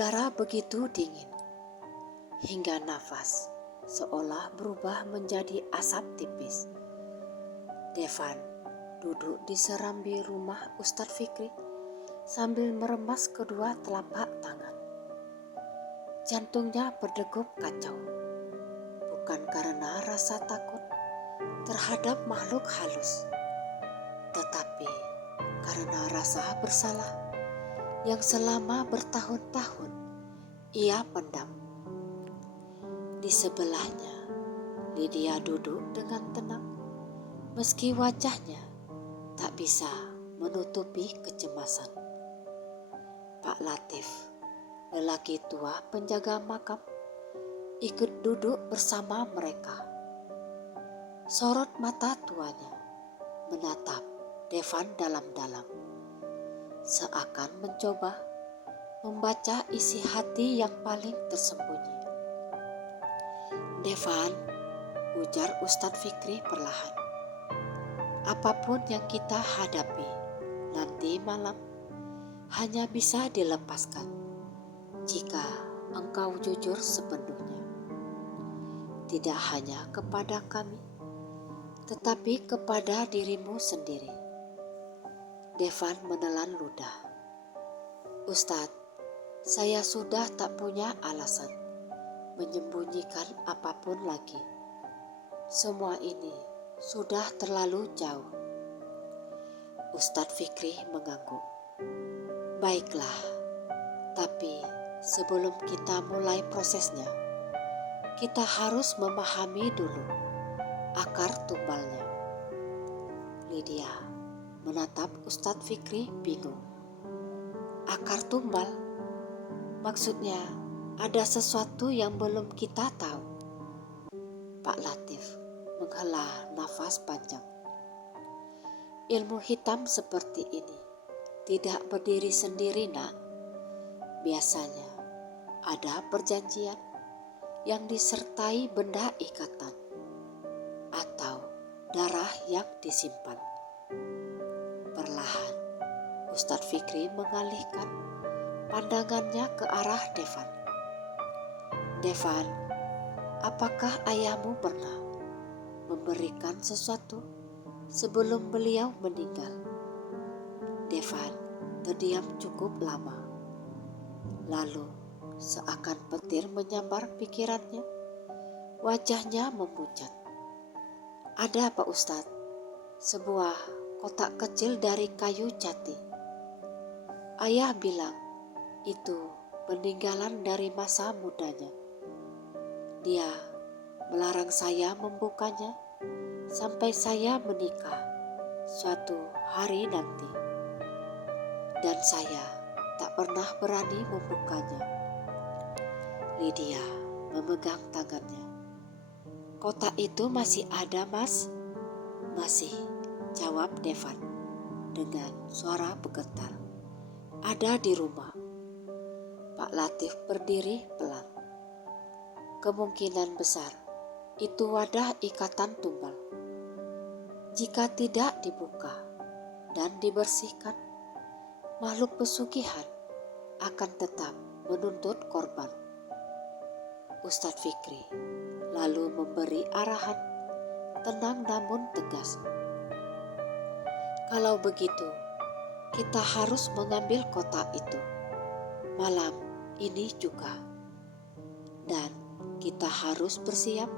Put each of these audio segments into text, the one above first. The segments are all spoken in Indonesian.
Udara begitu dingin, hingga nafas seolah berubah menjadi asap tipis. Devan duduk di serambi rumah Ustadz Fikri sambil meremas kedua telapak tangan. Jantungnya berdegup kacau, bukan karena rasa takut terhadap makhluk halus, tetapi karena rasa bersalah yang selama bertahun-tahun ia pendam. Di sebelahnya, Lydia duduk dengan tenang, meski wajahnya tak bisa menutupi kecemasan. Pak Latif, lelaki tua penjaga makam, ikut duduk bersama mereka. Sorot mata tuanya menatap Devan dalam-dalam, seakan mencoba membaca isi hati yang paling tersembunyi. "Devan," ujar Ustadz Fikri perlahan, "apapun yang kita hadapi nanti malam hanya bisa dilepaskan jika engkau jujur sepenuhnya. Tidak hanya kepada kami, tetapi kepada dirimu sendiri." Devan menelan ludah. "Ustadz, saya sudah tak punya alasan menyembunyikan apapun lagi. Semua ini sudah terlalu jauh." Ustadz Fikri mengangguk. "Baiklah, tapi sebelum kita mulai prosesnya, kita harus memahami dulu akar tumbalnya." Lydia menatap Ustadz Fikri bingung. "Akar tumbal? Maksudnya ada sesuatu yang belum kita tahu?" Pak Latif menghela nafas panjang. "Ilmu hitam seperti ini tidak berdiri sendiri, nak. Biasanya ada perjanjian yang disertai benda ikatan atau darah yang disimpan." Perlahan Ustadz Fikri mengalihkan pandangannya ke arah Devan. "Devan, apakah ayahmu pernah memberikan sesuatu sebelum beliau meninggal?" Devan terdiam cukup lama. Lalu seakan petir menyambar pikirannya, wajahnya memucat. "Ada, Pak Ustadz, sebuah kotak kecil dari kayu jati. Ayah bilang itu peninggalan dari masa mudanya. Dia melarang saya membukanya sampai saya menikah suatu hari nanti. Dan saya tak pernah berani membukanya." Lydia memegang tangannya. "Kotak itu masih ada, Mas?" "Masih," jawab Devan dengan suara bergetar. "Ada di rumah." Pak Latif berdiri pelan. "Kemungkinan besar itu wadah ikatan tumbal. Jika tidak dibuka dan dibersihkan, makhluk pesugihan akan tetap menuntut korban." Ustadz Fikri lalu memberi arahan tenang namun tegas. "Kalau begitu, kita harus mengambil kotak itu malam ini juga. Dan kita harus bersiap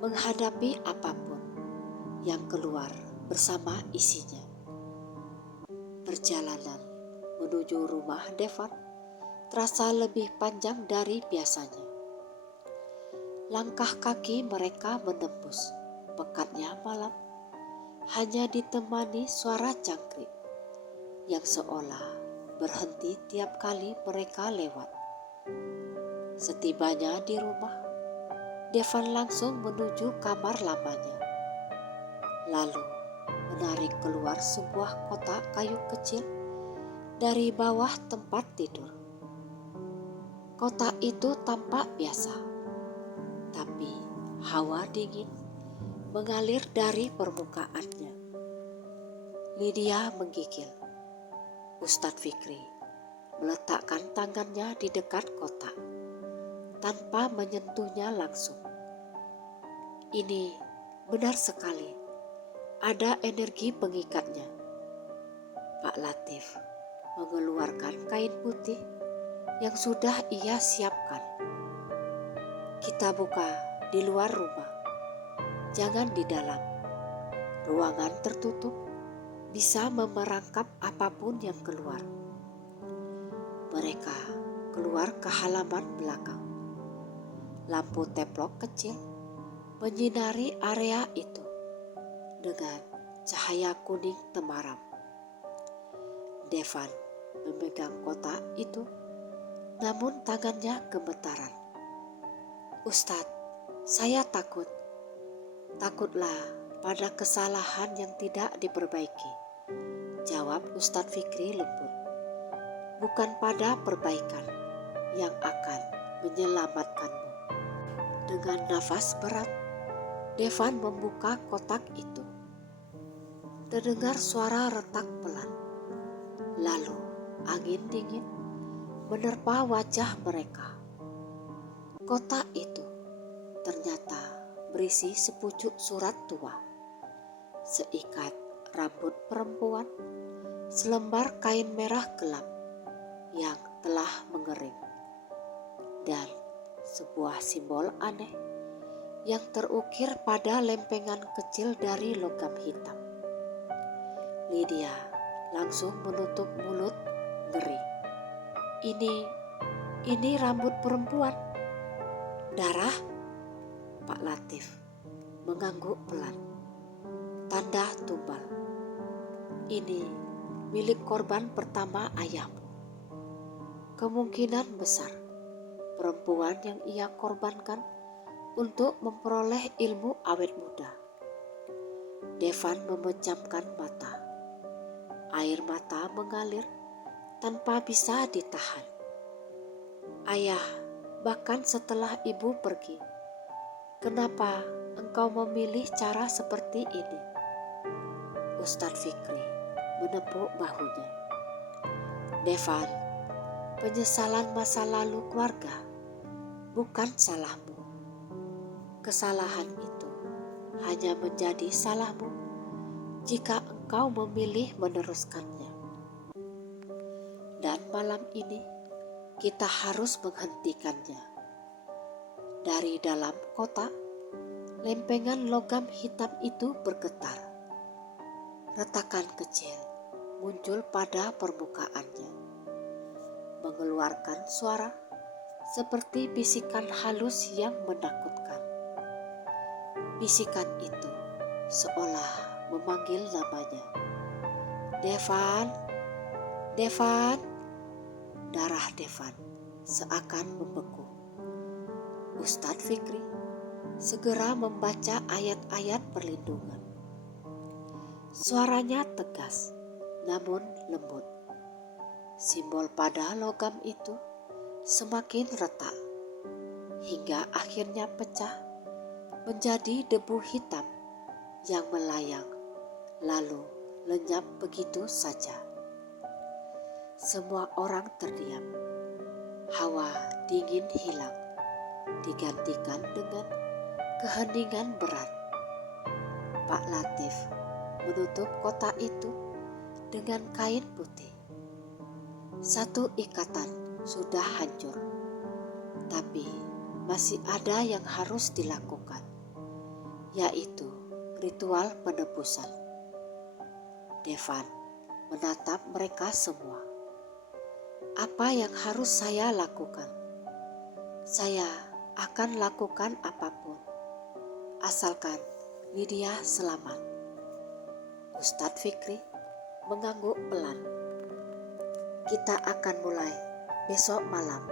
menghadapi apapun yang keluar bersama isinya." Perjalanan menuju rumah Devan terasa lebih panjang dari biasanya. Langkah kaki mereka menembus pekatnya malam hanya ditemani suara jangkrik yang seolah berhenti tiap kali mereka lewat. Setibanya di rumah, Devan langsung menuju kamar lamanya. Lalu menarik keluar sebuah kotak kayu kecil dari bawah tempat tidur. Kotak itu tampak biasa, tapi hawa dingin mengalir dari permukaannya. Lydia menggigil. Ustadz Fikri meletakkan tangannya di dekat kotak tanpa menyentuhnya langsung. Ini benar sekali, ada energi pengikatnya. Pak Latif mengeluarkan kain putih yang sudah ia siapkan. Kita buka di luar rumah, jangan di dalam. Ruangan tertutup bisa memerangkap apapun yang keluar. Mereka keluar ke halaman belakang. Lampu teplok kecil menyinari area itu dengan cahaya kuning temaram. Devan memegang kotak itu, namun tangannya gemetaran. "Ustadz, saya takut." "Takutlah pada kesalahan yang tidak diperbaiki," jawab Ustadz Fikri lembut. "Bukan pada perbaikan yang akan menyelamatkanmu." Dengan nafas berat, Devan membuka kotak itu. Terdengar suara retak pelan. Lalu angin dingin menerpa wajah mereka. Kotak itu ternyata berisi sepucuk surat tua, seikat rambut perempuan, selembar kain merah gelap yang telah mengering, dan sebuah simbol aneh yang terukir pada lempengan kecil dari logam hitam. Lydia langsung menutup mulut ngeri. Ini rambut perempuan. Darah? Pak Latif mengangguk pelan. Tanda tumbal. Ini milik korban pertama ayahmu. Kemungkinan besar perempuan yang ia korbankan untuk memperoleh ilmu awet muda. Devan memejamkan mata. Air mata mengalir tanpa bisa ditahan. "Ayah, bahkan setelah ibu pergi, kenapa engkau memilih cara seperti ini?" Ustadz Fikri menepuk bahunya. "Devan, penyesalan masa lalu keluarga bukan salahmu. Kesalahan itu hanya menjadi salahmu jika engkau memilih meneruskannya. Dan malam ini kita harus menghentikannya." Dari dalam kotak, lempengan logam hitam itu bergetar. Retakan kecil muncul pada permukaannya, mengeluarkan suara seperti bisikan halus yang menakutkan. Bisikan itu seolah memanggil namanya. "Devan, Devan." Darah Devan seakan membeku. Ustadz Fikri segera membaca ayat-ayat perlindungan. Suaranya tegas namun lembut. Simbol pada logam itu semakin retak hingga akhirnya pecah menjadi debu hitam yang melayang lalu lenyap begitu saja. Semua orang terdiam. Hawa dingin hilang, digantikan dengan keheningan berat. Pak Latif menutup kotak itu dengan kain putih. Satu ikatan sudah hancur, tapi masih ada yang harus dilakukan, yaitu ritual penebusan. Devan menatap mereka semua. "Apa yang harus saya lakukan?" "Saya akan lakukan apapun, asalkan Lydia selamat." Ustadz Fikri mengangguk pelan. "Kita akan mulai besok malam,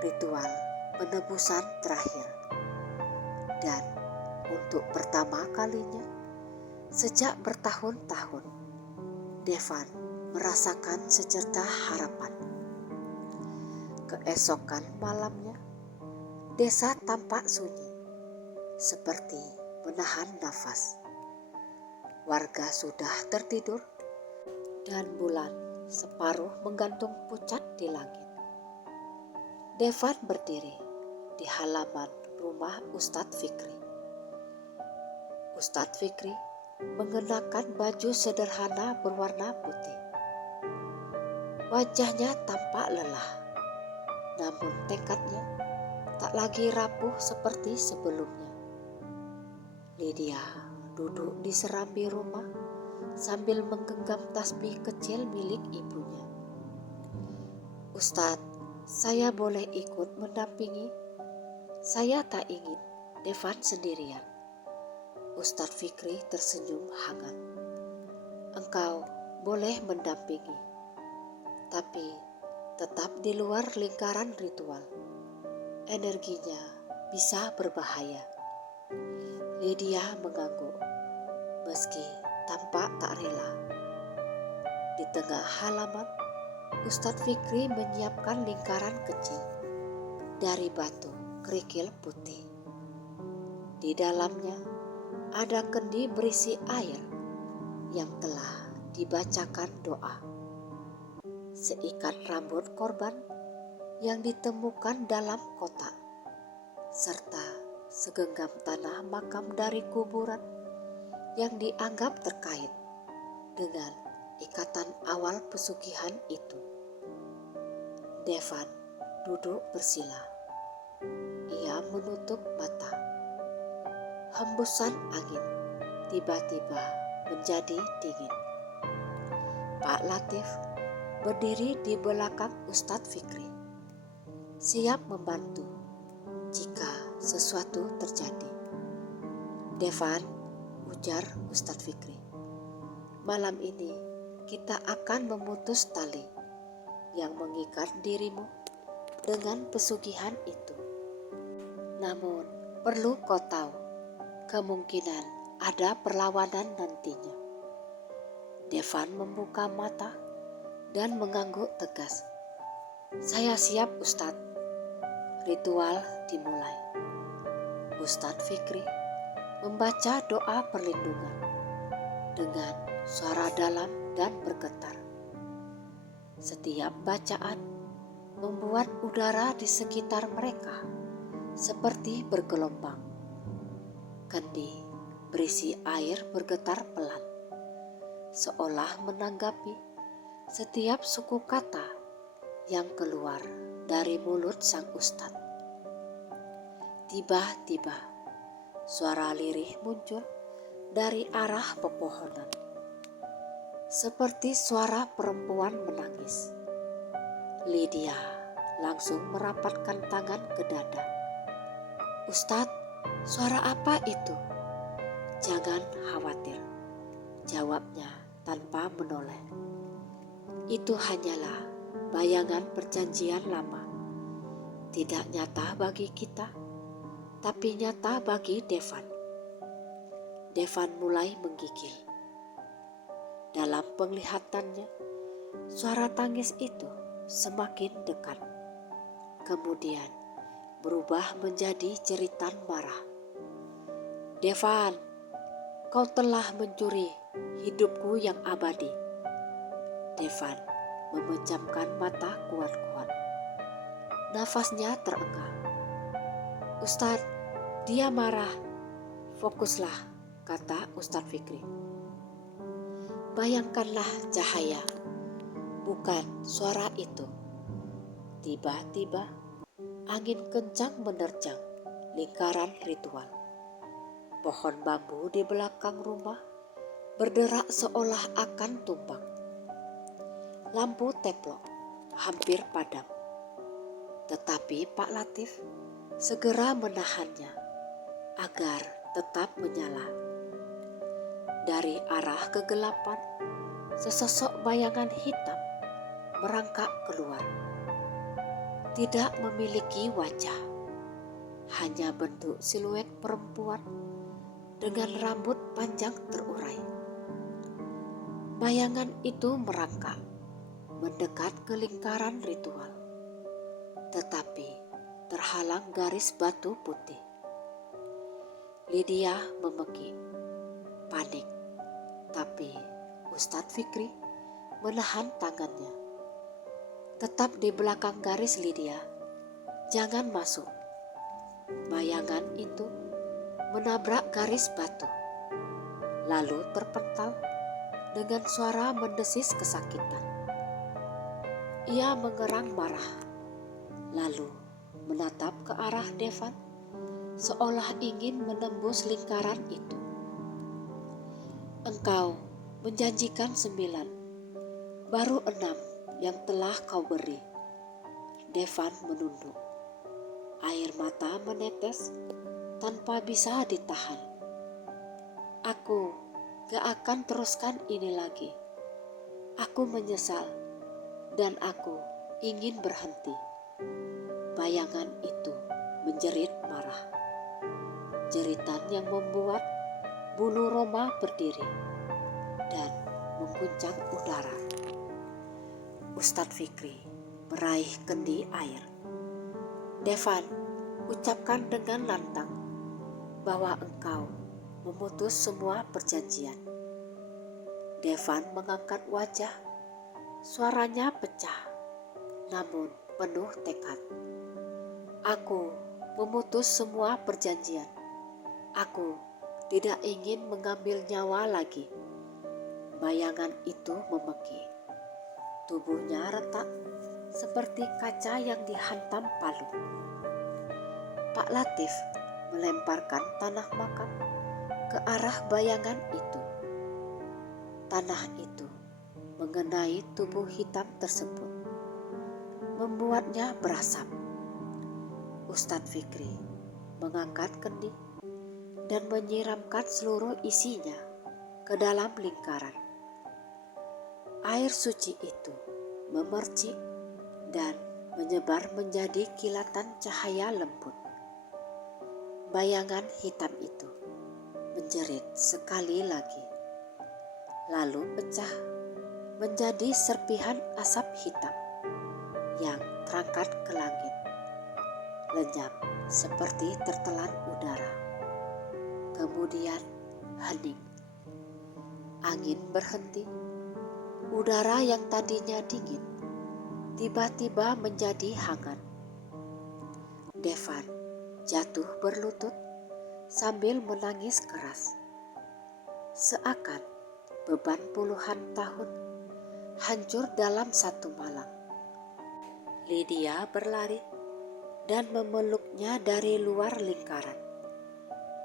ritual penebusan terakhir. Dan untuk pertama kalinya sejak bertahun-tahun, Devan merasakan secerca harapan." Keesokan malamnya, desa tampak sunyi, seperti menahan nafas. Warga sudah tertidur dan bulan separuh menggantung pucat di langit. Devan berdiri di halaman rumah Ustadz Fikri. Ustadz Fikri mengenakan baju sederhana berwarna putih. Wajahnya tampak lelah, namun tekadnya tak lagi rapuh seperti sebelumnya. Lydia duduk di serambi rumah sambil menggenggam tasbih kecil milik ibunya. "Ustadz, saya boleh ikut mendampingi? Saya tak ingin Devan sendirian." Ustadz Fikri tersenyum hangat. "Engkau boleh mendampingi, tapi tetap di luar lingkaran ritual. Energinya bisa berbahaya." Lydia mengangguk, meski tampak tak rela. Di tengah halaman, Ustadz Fikri menyiapkan lingkaran kecil dari batu kerikil putih. Di dalamnya ada kendi berisi air yang telah dibacakan doa. Seikat rambut korban yang ditemukan dalam kotak, serta segenggam tanah makam dari kuburan yang dianggap terkait dengan ikatan awal pesugihan itu. Devan duduk bersila. Ia menutup mata. Hembusan angin tiba-tiba menjadi dingin. Pak Latif berdiri di belakang Ustadz Fikri, siap membantu jika sesuatu terjadi. "Devan," ujar Ustadz Fikri, "malam ini kita akan memutus tali yang mengikat dirimu dengan pesugihan itu. Namun perlu kau tahu, kemungkinan ada perlawanan nantinya." Devan membuka mata dan mengangguk tegas. "Saya siap, Ustadz." Ritual dimulai. Ustadz Fikri membaca doa perlindungan dengan suara dalam dan bergetar. Setiap bacaan membuat udara di sekitar mereka seperti bergelombang. Kendi berisi air bergetar pelan, seolah menanggapi setiap suku kata yang keluar dari mulut sang ustadz. Tiba-tiba suara lirih muncul dari arah pepohonan, seperti suara perempuan menangis. Lydia langsung merapatkan tangan ke dada. "Ustadz, suara apa itu?" "Jangan khawatir," jawabnya tanpa menoleh. "Itu hanyalah bayangan perjanjian lama. Tidak nyata bagi kita, tapi nyata bagi Devan." Devan mulai menggigil. Dalam penglihatannya, suara tangis itu semakin dekat. Kemudian berubah menjadi jeritan marah. "Devan, kau telah mencuri hidupku yang abadi." Devan memejamkan mata kuat-kuat. Nafasnya terengah. "Ustadz, dia marah. Fokuslah," kata Ustadz Fikri. "Bayangkanlah cahaya, bukan suara itu." Tiba-tiba angin kencang menerjang lingkaran ritual. Pohon bambu di belakang rumah berderak seolah akan tumbang. Lampu teplok hampir padam, tetapi Pak Latif segera menahannya agar tetap menyala. Dari arah kegelapan, sesosok bayangan hitam merangkak keluar. Tidak memiliki wajah, hanya bentuk siluet perempuan dengan rambut panjang terurai. Bayangan itu merangkak mendekat ke lingkaran ritual, tetapi terhalang garis batu putih. Lydia memekik, panik, tapi Ustadz Fikri menahan tangannya. Tetap di belakang garis, Lydia. Jangan masuk. Bayangan itu menabrak garis batu, lalu terpental dengan suara mendesis kesakitan. Ia mengerang marah, lalu menatap ke arah Devan, seolah ingin menembus lingkaran itu. Engkau menjanjikan 9, baru 6 yang telah kau beri. Devan menunduk. Air mata menetes tanpa bisa ditahan. Aku gak akan teruskan ini lagi. Aku menyesal dan aku ingin berhenti. Bayangan itu menjerit marah. Jeritan yang membuat bulu Roma berdiri dan mengguncang udara. Ustadz Fikri meraih kendi air. Devan, ucapkan dengan lantang bahwa engkau memutus semua perjanjian. Devan mengangkat wajah, suaranya pecah, namun penuh tekad. Aku memutus semua perjanjian. Aku tidak ingin mengambil nyawa lagi. Bayangan itu memeki. Tubuhnya retak seperti kaca yang dihantam palu. Pak Latif melemparkan tanah makam ke arah bayangan itu. Tanah itu mengenai tubuh hitam tersebut, membuatnya berasap. Ustadz Fikri mengangkat kendi dan menyiramkan seluruh isinya ke dalam lingkaran. Air suci itu memercik dan menyebar menjadi kilatan cahaya lembut. Bayangan hitam itu menjerit sekali lagi, lalu pecah menjadi serpihan asap hitam yang terangkat ke langit, lenyap seperti tertelan udara. Kemudian hening. Angin berhenti. Udara yang tadinya dingin tiba-tiba menjadi hangat. Devan jatuh berlutut sambil menangis keras. Seakan beban puluhan tahun hancur dalam satu malam. Lydia berlari dan memeluknya dari luar lingkaran,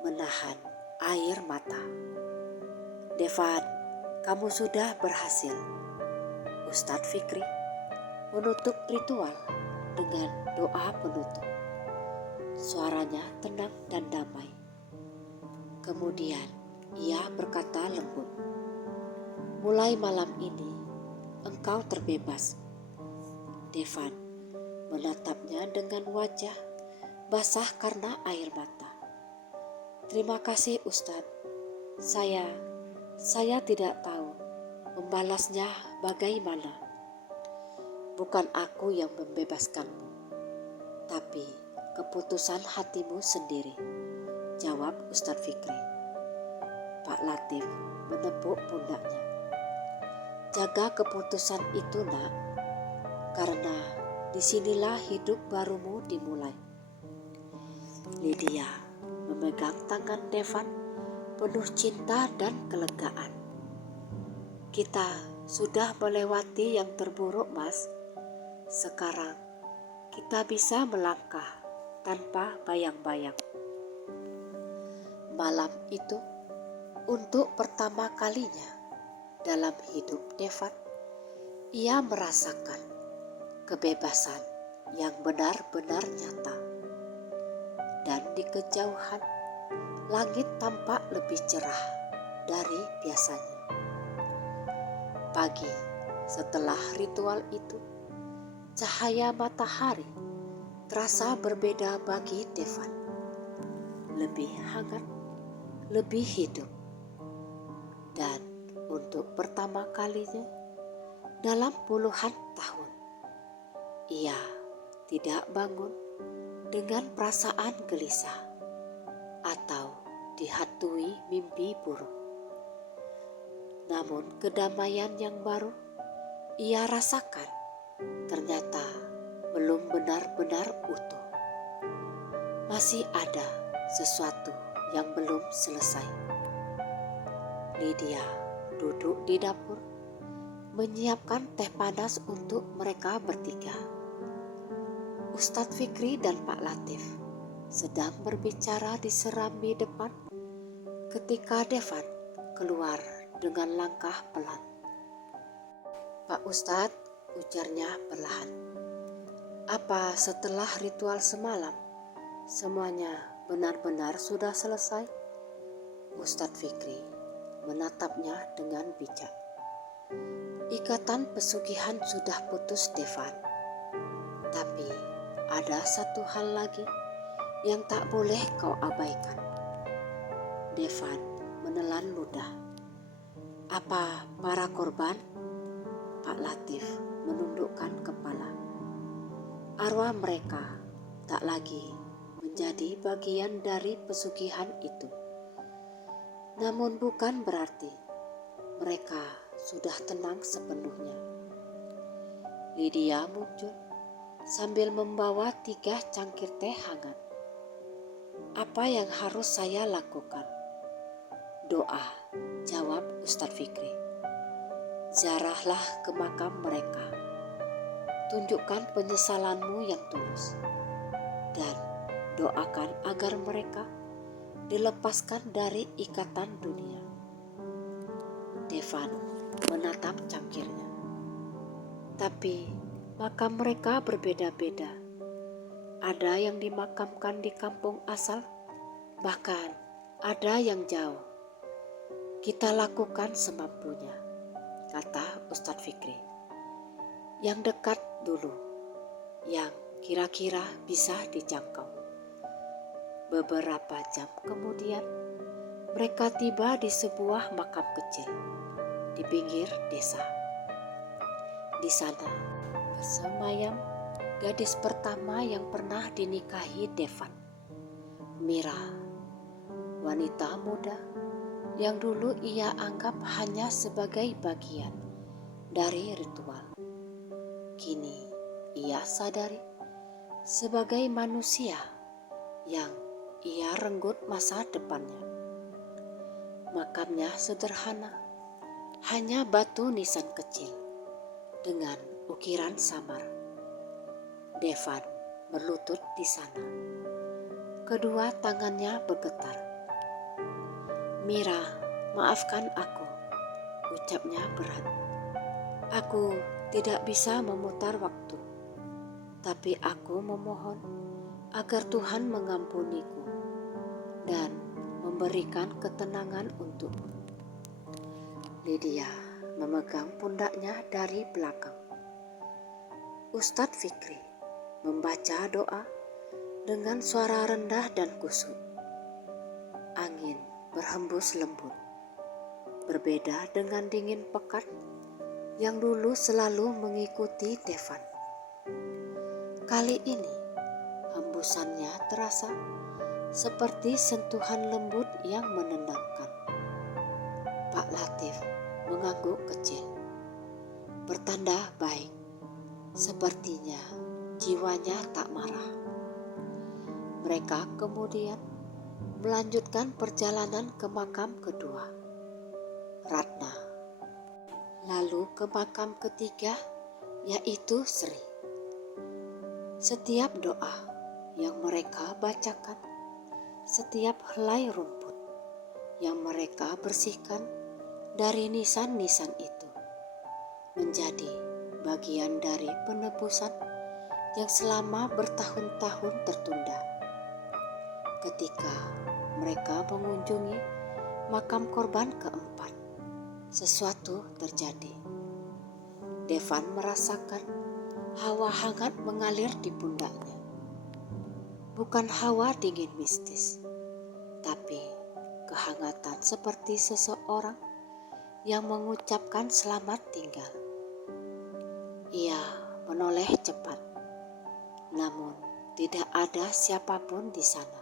menahan air mata. Devan, kamu sudah berhasil. Ustadz Fikri menutup ritual dengan doa penutup. Suaranya tenang dan damai. Kemudian ia berkata lembut, mulai malam ini engkau terbebas. Devan menatapnya dengan wajah basah karena air mata. Terima kasih Ustadz. Saya tidak tahu membalasnya bagaimana. Bukan aku yang membebaskanmu, tapi keputusan hatimu sendiri, jawab Ustadz Fikri. Pak Latif menepuk pundaknya. Jaga keputusan itu, nak, karena disinilah hidup barumu dimulai. Lydia memegang tangan Devan penuh cinta dan kelegaan. Kita sudah melewati yang terburuk, Mas. Sekarang kita bisa melangkah tanpa bayang-bayang. Malam itu, untuk pertama kalinya dalam hidup Devan, ia merasakan kebebasan yang benar-benar nyata. Dan di kejauhan, langit tampak lebih cerah dari biasanya. Pagi setelah ritual itu, cahaya matahari terasa berbeda bagi Devan. Lebih hangat, lebih hidup. Dan untuk pertama kalinya dalam puluhan tahun, ia tidak bangun dengan perasaan gelisah atau dihantui mimpi buruk. Namun kedamaian yang baru ia rasakan ternyata belum benar-benar utuh. Masih ada sesuatu yang belum selesai. Lydia duduk di dapur, menyiapkan teh panas untuk mereka bertiga. Ustadz Fikri dan Pak Latif sedang berbicara di serambi depan ketika Devan keluar dengan langkah pelan. "Pak Ustadz," ujarnya perlahan, "apa setelah ritual semalam semuanya benar-benar sudah selesai?" Ustadz Fikri menatapnya dengan bijak. "Ikatan pesugihan sudah putus, Devan. Tapi ada satu hal lagi yang tak boleh kau abaikan." Devan menelan ludah. "Apa para korban?" Pak Latif menundukkan kepala. "Arwah mereka tak lagi menjadi bagian dari pesugihan itu. Namun bukan berarti mereka sudah tenang sepenuhnya." Lydia muncul sambil membawa 3 cangkir teh hangat. "Apa yang harus saya lakukan?" "Doa," jawab Ustadz Fikri. "Ziarahlah ke makam mereka. Tunjukkan penyesalanmu yang tulus. Dan doakan agar mereka dilepaskan dari ikatan dunia." Devan menatap cangkirnya. "Tapi makam mereka berbeda-beda. Ada yang dimakamkan di kampung asal, bahkan ada yang jauh. Kita lakukan semampunya," kata Ustadz Fikri. "Yang dekat dulu, yang kira-kira bisa dijangkau." Beberapa jam kemudian, mereka tiba di sebuah makam kecil di pinggir desa. Di sana bersemayam gadis pertama yang pernah dinikahi Devan, Mira, wanita muda yang dulu ia anggap hanya sebagai bagian dari ritual. Kini ia sadari sebagai manusia yang ia renggut masa depannya. Makamnya sederhana, hanya batu nisan kecil dengan ukiran samar. Devan berlutut di sana. Kedua tangannya bergetar. "Mira, maafkan aku," ucapnya berat. "Aku tidak bisa memutar waktu, tapi aku memohon agar Tuhan mengampuniku dan memberikan ketenangan untukmu." Lydia memegang pundaknya dari belakang. Ustadz Fikri membaca doa dengan suara rendah dan khusyuk. Angin berhembus lembut, berbeda dengan dingin pekat yang dulu selalu mengikuti Devan. Kali ini hembusannya terasa seperti sentuhan lembut yang menenangkan. Pak Latif mengangguk kecil, bertanda baik. Sepertinya jiwanya tak marah. Mereka kemudian melanjutkan perjalanan ke makam kedua, Ratna. Lalu ke makam ketiga, yaitu Sri. Setiap doa yang mereka bacakan, setiap helai rumput yang mereka bersihkan dari nisan-nisan itu menjadi bagian dari penebusan yang selama bertahun-tahun tertunda. Ketika mereka mengunjungi makam korban keempat, sesuatu terjadi. Devan merasakan hawa hangat mengalir di pundaknya. Bukan hawa dingin mistis, tapi kehangatan seperti seseorang yang mengucapkan selamat tinggal. Ia menoleh cepat, namun tidak ada siapapun di sana.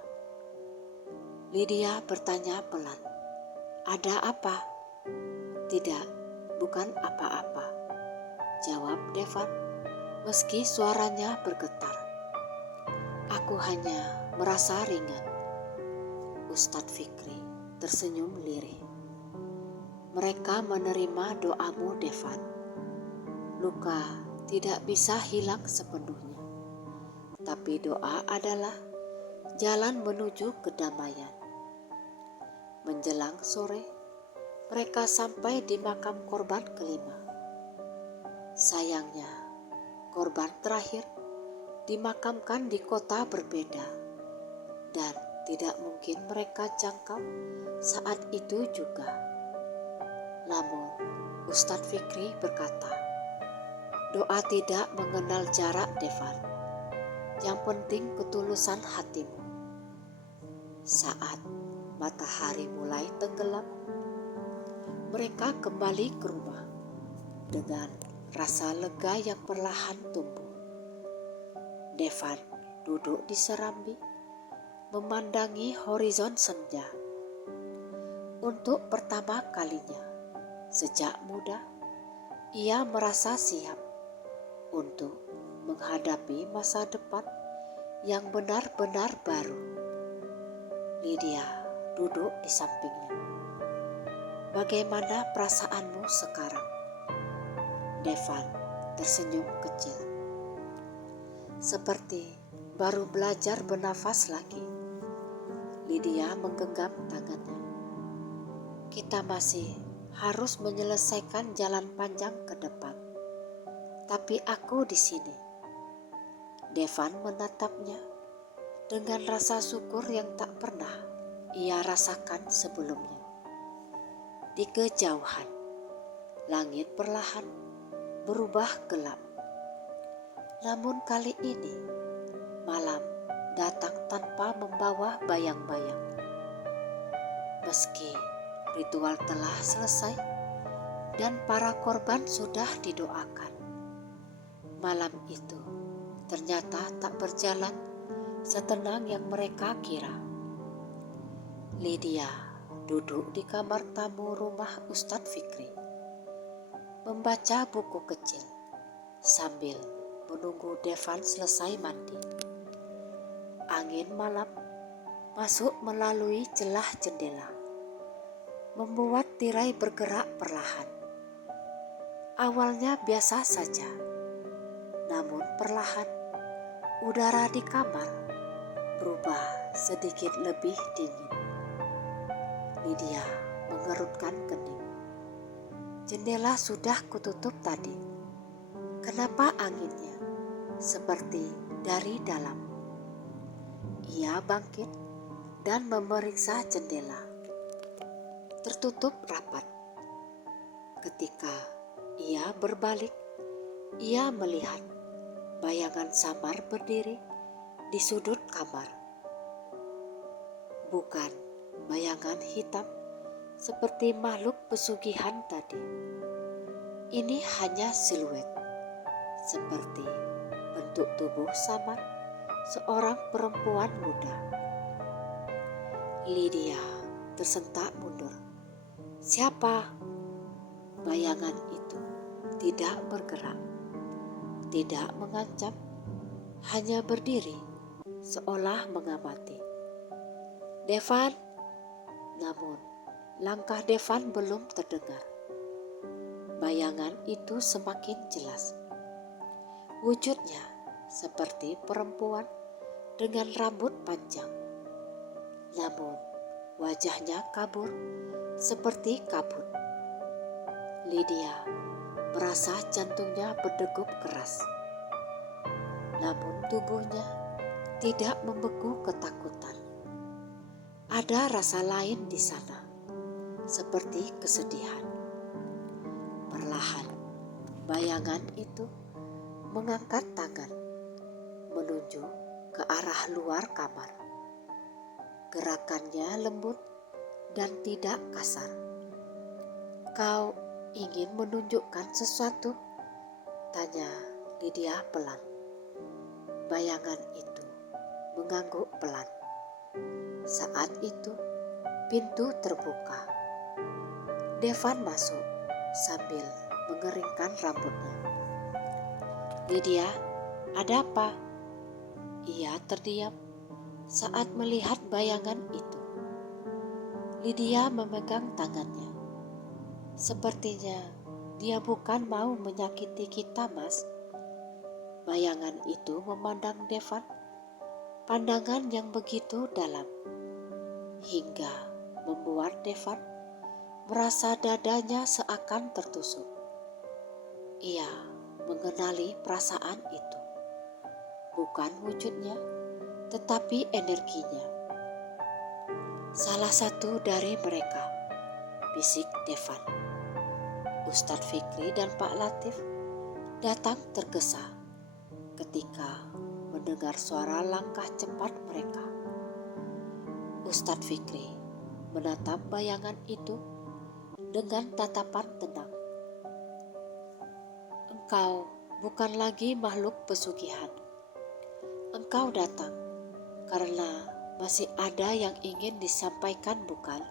Lydia bertanya pelan, "Ada apa?" "Tidak, bukan apa-apa," jawab Devan meski suaranya bergetar. Aku hanya merasa ringan. Ustadz Fikri tersenyum lirih. Mereka menerima doamu, Devan. Luka tidak bisa hilang sepenuhnya. Tapi doa adalah jalan menuju kedamaian. Menjelang sore, mereka sampai di makam korban kelima. Sayangnya, korban terakhir dimakamkan di kota berbeda dan tidak mungkin mereka jangkau saat itu juga. Namun, Ustadz Fikri berkata, doa tidak mengenal jarak, Devan. Yang penting ketulusan hatimu. Saat matahari mulai tenggelam, mereka kembali ke rumah dengan rasa lega yang perlahan tumbuh. Devan duduk di serambi, memandangi horizon senja. Untuk pertama kalinya sejak muda, ia merasa siap untuk menghadapi masa depan yang benar-benar baru. Lydia duduk di sampingnya. Bagaimana perasaanmu sekarang? Devan tersenyum kecil. Seperti baru belajar bernafas lagi. Lydia menggenggam tangannya. Kita masih harus menyelesaikan jalan panjang ke depan. Tapi aku di sini. Devan menatapnya dengan rasa syukur yang tak pernah ia rasakan sebelumnya. Di kejauhan, langit perlahan berubah gelap. Namun kali ini, malam datang tanpa membawa bayang-bayang. Meski ritual telah selesai dan para korban sudah didoakan, malam itu ternyata tak berjalan setenang yang mereka kira. Lydia duduk di kamar tamu rumah Ustadz Fikri, membaca buku kecil sambil menunggu Devan selesai mandi. Angin malam masuk melalui celah jendela, membuat tirai bergerak perlahan. Awalnya biasa saja, namun perlahan udara di kamar berubah sedikit lebih dingin. Lydia mengerutkan kening. Jendela sudah kututup tadi. Kenapa anginnya seperti dari dalam? Ia bangkit dan memeriksa jendela. Tertutup rapat. Ketika ia berbalik, ia melihat bayangan samar berdiri di sudut kamar. Bukan bayangan hitam seperti makhluk pesugihan tadi. Ini hanya siluet, seperti bentuk tubuh samar seorang perempuan muda. Lydia tersentak mundur. Siapa? Bayangan itu tidak bergerak, tidak mengancam, hanya berdiri seolah mengamati. Devan, namun langkah Devan belum terdengar. Bayangan itu semakin jelas. Wujudnya seperti perempuan dengan rambut panjang. Namun wajahnya kabur seperti kabut. Lydia merasa jantungnya berdegup keras. Namun tubuhnya tidak membeku ketakutan. Ada rasa lain di sana, seperti kesedihan. Perlahan, bayangan itu mengangkat tangan, menuju ke arah luar kamar. Gerakannya lembut dan tidak kasar. Kau ingin menunjukkan sesuatu? Tanya Lydia pelan. Bayangan itu mengangguk pelan. Saat itu, pintu terbuka. Devan masuk sambil mengeringkan rambutnya. "Lydia, ada apa?" Ia terdiam saat melihat bayangan itu. Lydia memegang tangannya. "Sepertinya dia bukan mau menyakiti kita, Mas." Bayangan itu memandang Devan, pandangan yang begitu dalam, hingga membuat Devan merasa dadanya seakan tertusuk. Ia mengenali perasaan itu, bukan wujudnya, tetapi energinya. "Salah satu dari mereka," bisik Devan. Ustadz Fikri dan Pak Latif datang tergesa ketika mendengar suara langkah cepat mereka. Ustadz Fikri menatap bayangan itu dengan tatapan tenang. "Engkau bukan lagi makhluk pesugihan. Engkau datang karena masih ada yang ingin disampaikan, bukan?"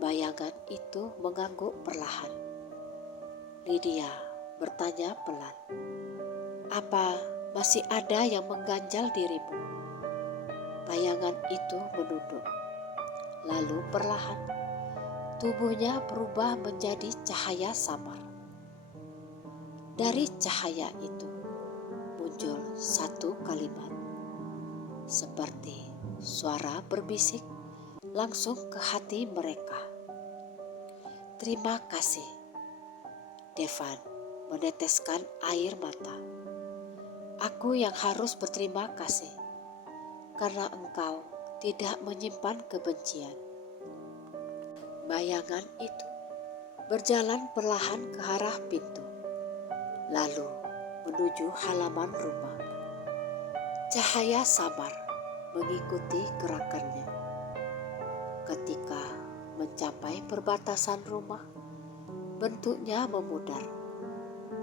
Bayangan itu mengangguk perlahan. Lydia bertanya pelan, "Apa masih ada yang mengganjal dirimu?" Bayangan itu menunduk. Lalu perlahan tubuhnya berubah menjadi cahaya samar. Dari cahaya itu muncul satu kalimat, seperti suara berbisik langsung ke hati mereka. "Terima kasih." Devan meneteskan air mata. "Aku yang harus berterima kasih karena engkau tidak menyimpan kebencian." Bayangan itu berjalan perlahan ke arah pintu, lalu menuju halaman rumah. Cahaya samar mengikuti gerakannya. Ketika mencapai perbatasan rumah, bentuknya memudar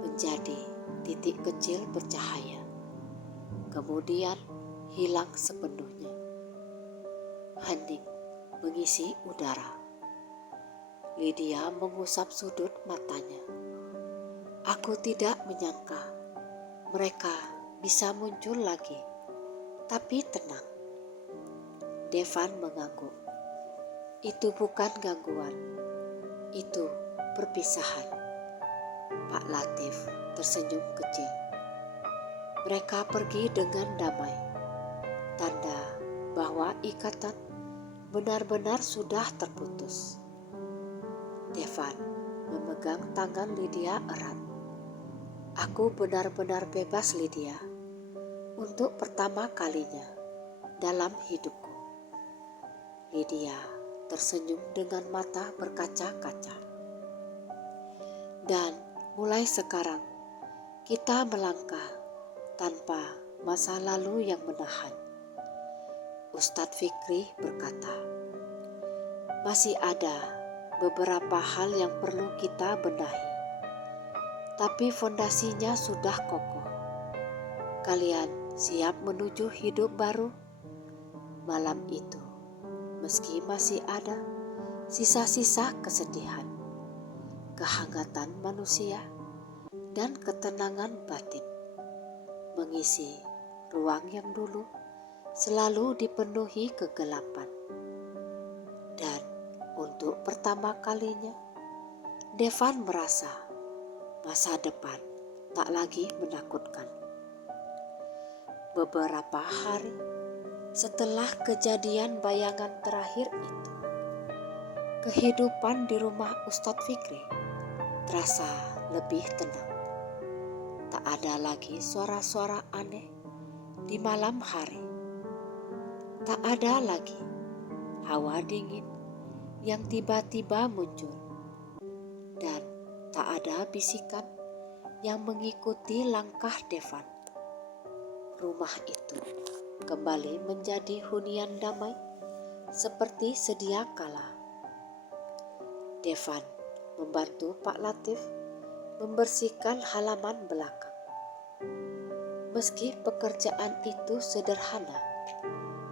menjadi titik kecil bercahaya, kemudian hilang sepenuhnya. Hening mengisi udara. Lydia mengusap sudut matanya. "Aku tidak menyangka mereka bisa muncul lagi. Tapi tenang." Devan mengangguk. "Itu bukan gangguan. Itu perpisahan." Pak Latif tersenyum kecil. "Mereka pergi dengan damai. Tanda bahwa ikatan benar-benar sudah terputus." Devan memegang tangan Lydia erat. "Aku benar-benar bebas, Lydia. Untuk pertama kalinya dalam hidupku." Lydia tersenyum dengan mata berkaca-kaca. "Dan mulai sekarang kita melangkah tanpa masa lalu yang menahan." Ustadz Fikri berkata, "Masih ada beberapa hal yang perlu kita benahi, tapi fondasinya sudah kokoh. Kalian siap menuju hidup baru?" Malam itu, meski masih ada sisa-sisa kesedihan, kehangatan manusia, dan ketenangan batin, mengisi ruang yang dulu selalu dipenuhi kegelapan. Dan untuk pertama kalinya, Devan merasa masa depan tak lagi menakutkan. Beberapa hari setelah kejadian bayangan terakhir itu, kehidupan di rumah Ustadz Fikri terasa lebih tenang. Tak ada lagi suara-suara aneh di malam hari. Tak ada lagi hawa dingin yang tiba-tiba muncul. Dan tak ada bisikan yang mengikuti langkah Devan. Rumah itu kembali menjadi hunian damai seperti sedia kala. Devan membantu Pak Latif membersihkan halaman belakang. Meski pekerjaan itu sederhana,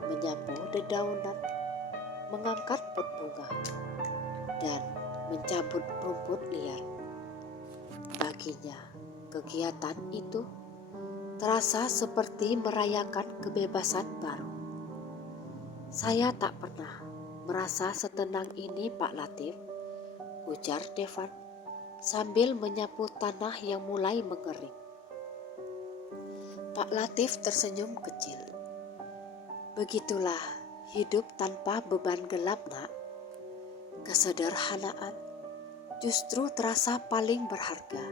menyapu dedaunan, mengangkat pot bunga, dan mencabut rumput liar, baginya kegiatan itu terasa seperti merayakan kebebasan baru. Saya tak pernah merasa setenang ini, Pak Latif, ujar Devan sambil menyapu tanah yang mulai mengering. Pak Latif tersenyum kecil. Begitulah hidup tanpa beban gelap, nak. Kesederhanaan justru terasa paling berharga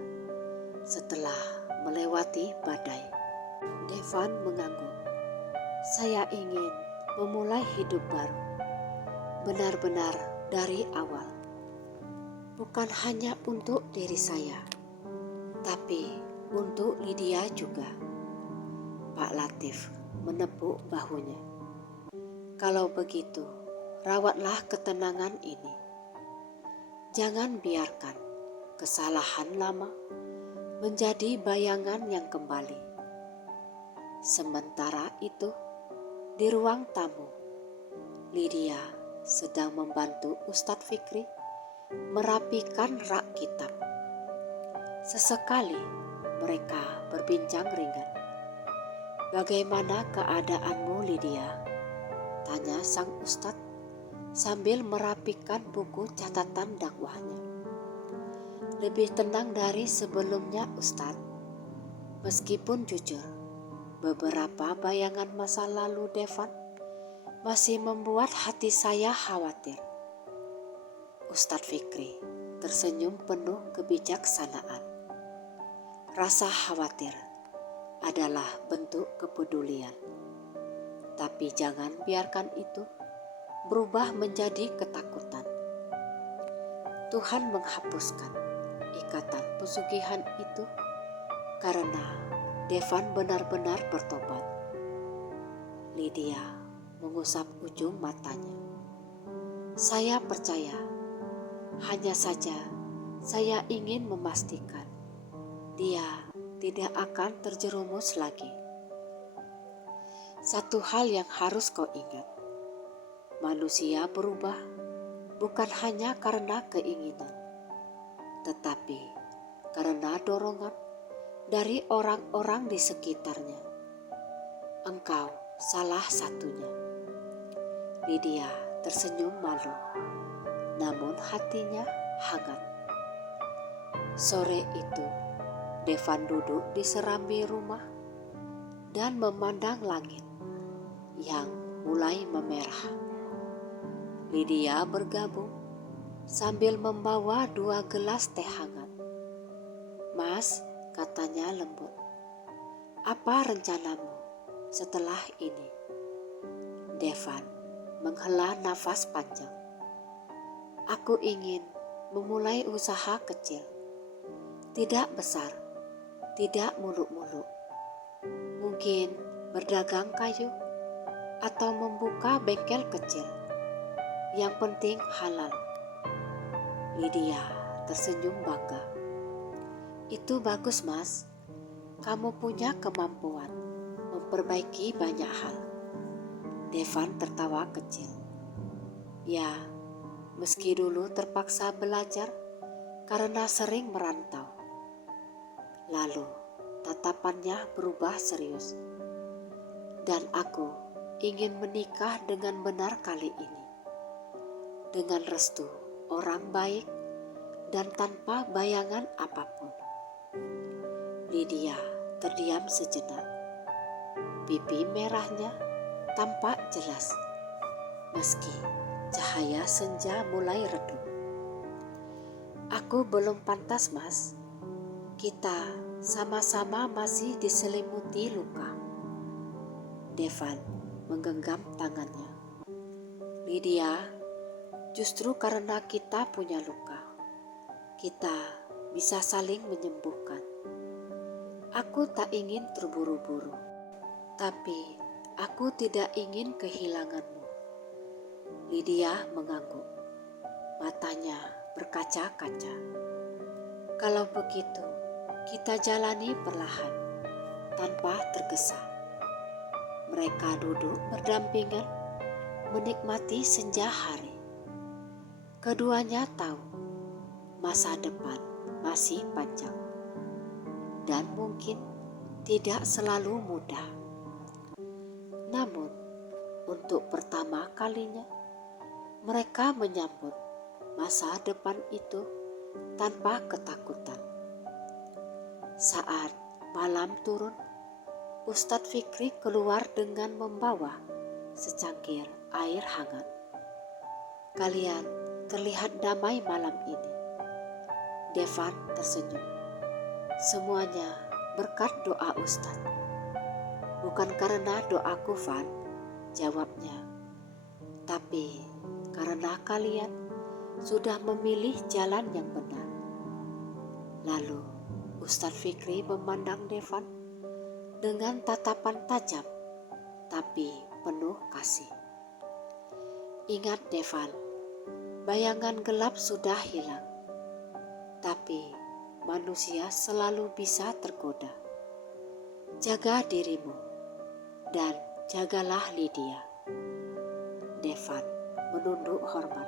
setelah melewati badai. Devan mengangguk. Saya ingin memulai hidup baru, benar-benar dari awal. Bukan hanya untuk diri saya, tapi untuk Lydia juga. Pak Latif menepuk bahunya. Kalau begitu, rawatlah ketenangan ini. Jangan biarkan kesalahan lama menjadi bayangan yang kembali. Sementara itu, di ruang tamu, Lydia sedang membantu Ustadz Fikri merapikan rak kitab. Sesekali mereka berbincang ringan. Bagaimana keadaanmu, Lydia? Tanya sang Ustadz sambil merapikan buku catatan dakwahnya. Lebih tenang dari sebelumnya, Ustadz. Meskipun jujur, beberapa bayangan masa lalu Devan masih membuat hati saya khawatir. Ustadz Fikri tersenyum penuh kebijaksanaan. Rasa khawatir adalah bentuk kepedulian. Tapi jangan biarkan itu berubah menjadi ketakutan. Tuhan menghapuskan ikatan pesugihan itu karena Devan benar-benar bertobat. Lydia mengusap ujung matanya. Saya percaya, hanya saja saya ingin memastikan dia tidak akan terjerumus lagi. Satu hal yang harus kau ingat, manusia berubah bukan hanya karena keinginan, tetapi karena dorongan dari orang-orang di sekitarnya. Engkau salah satunya. Lydia tersenyum malu, namun hatinya hangat. Sore itu, Devan duduk di serambi rumah dan memandang langit yang mulai memerah. Lydia bergabung sambil membawa 2 gelas teh hangat. Mas, katanya lembut, apa rencanamu setelah ini? Devan menghela nafas panjang. Aku ingin memulai usaha kecil. Tidak besar, tidak muluk-muluk. Mungkin berdagang kayu atau membuka bengkel kecil. Yang penting halal. Lydia tersenyum bangga. Itu bagus, Mas. Kamu punya kemampuan memperbaiki banyak hal. Devan tertawa kecil. Ya, meski dulu terpaksa belajar karena sering merantau. Lalu tatapannya berubah serius. Dan aku ingin menikah dengan benar kali ini. Dengan restu orang baik dan tanpa bayangan apapun. Lydia terdiam sejenak. Pipi merahnya tampak jelas meski cahaya senja mulai redup. Aku belum pantas, Mas. Kita sama-sama masih diselimuti luka. Devan menggenggam tangannya. Lydia, justru karena kita punya luka, kita bisa saling menyembuhkan. Aku tak ingin terburu-buru, tapi aku tidak ingin kehilanganmu. Lydia mengangguk. Matanya berkaca-kaca. Kalau begitu, kita jalani perlahan, tanpa tergesa. Mereka duduk berdampingan, menikmati senja hari. Keduanya tahu, masa depan masih panjang. Dan mungkin tidak selalu mudah. Namun, untuk pertama kalinya, mereka menyambut masa depan itu tanpa ketakutan. Saat malam turun, Ustadz Fikri keluar dengan membawa secangkir air hangat. "Kalian terlihat damai malam ini." Devan tersenyum. "Semuanya berkat doa Ustadz." "Bukan karena doaku, Van," jawabnya, "tapi karena kalian sudah memilih jalan yang benar." Lalu Ustadz Fikri memandang Devan dengan tatapan tajam tapi penuh kasih. "Ingat Devan, bayangan gelap sudah hilang, tapi manusia selalu bisa tergoda. Jaga dirimu dan jagalah Lydia." Devan menunduk hormat.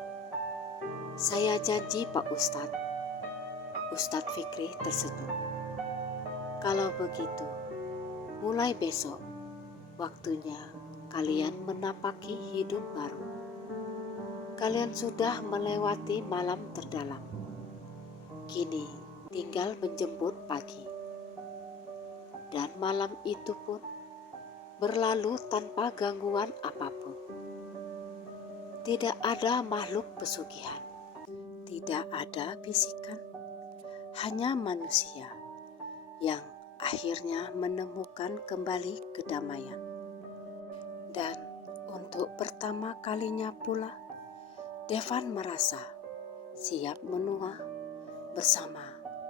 "Saya janji Pak Ustadz." Ustadz Fikri tersenyum. "Kalau begitu, mulai besok waktunya kalian menapaki hidup baru. Kalian sudah melewati malam terdalam. Kini tinggal menjemput pagi." Dan malam itu pun berlalu tanpa gangguan apapun. Tidak ada makhluk pesugihan, tidak ada bisikan, hanya manusia yang akhirnya menemukan kembali kedamaian. Dan untuk pertama kalinya pula, Devan merasa siap menua bersama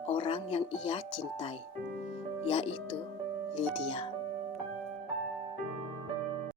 orang yang ia cintai, yaitu Lydia.